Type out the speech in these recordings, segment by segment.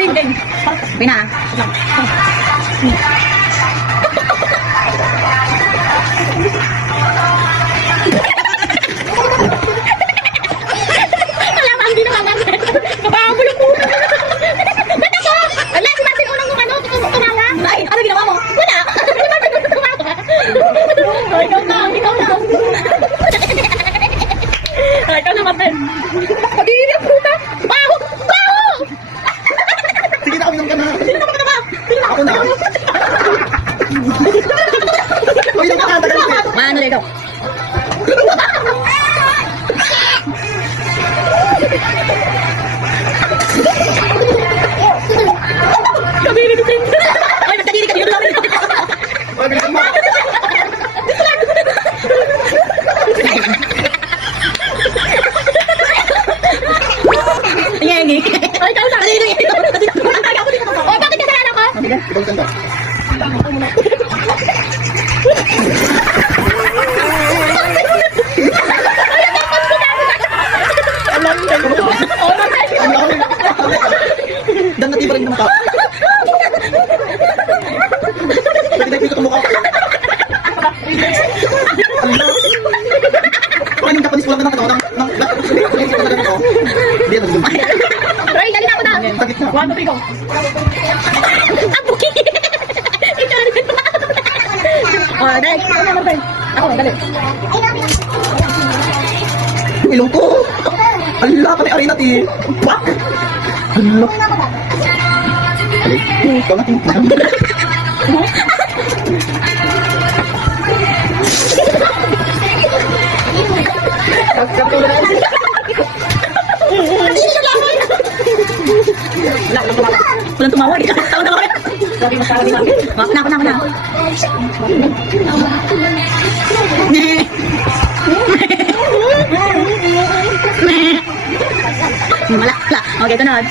Din. Pina. Alam, hindi na mamagay. Napakabulong po. Ba't ako? Ala, si Martin unang yung ano, tumawa. Ay, ano ginawa mo? Wala. Si Martin unang tumawa. Ay, ikaw na. Ay, ikaw na, Martin. Kadiri ang puta. Baho! Sige na, uminom ka na. Sino naman ka na? Ako na. Uminom ka na, tagal ka. Ano na ikaw? Kadiri ko din. Ay, nagkadiri ka. Yun lang. Ay, bilang mo. Ay, ikaw na. Kadiri ko. Ay, bakit kasalanan ako? Ibang ganda. Dan natiba rin naman ka. Pwede na ito mukha ko. Ano? Japanese ko lang na ng hindi yan nagdumay. Ay, dali na ako na. Tagit na. 1, 2, 3, go. Ah, buki. Ito na rin. Oh, dali. Ako, dali. Ilong ko. Ala, kami arena ti. Pak. Ala. Ikaw na ting. Walang tumawa. Tawa na ako. Sabi mo sa akin. Ako na. Malakla. Okay, ito na.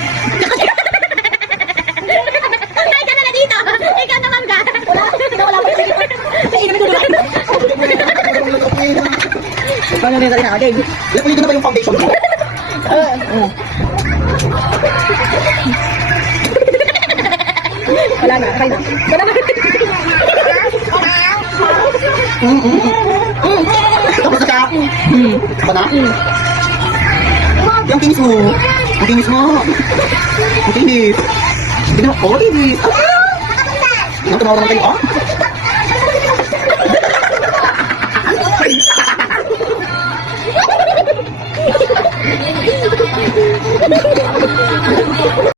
Ay, ka na dito. Ikaw naman ka. Wala pa. Sige, kami tulungan. Paano na yung kanina? Okay. Lapunin ko na ba yung foundation ko? Wala na. Kaya na. Wala na. Tapos na siya. Ba na? Yung kinis mo. Ang kinis mo. Ang kinis. Tignan mo. Oh, kinis. Ang tumawa naman kayo.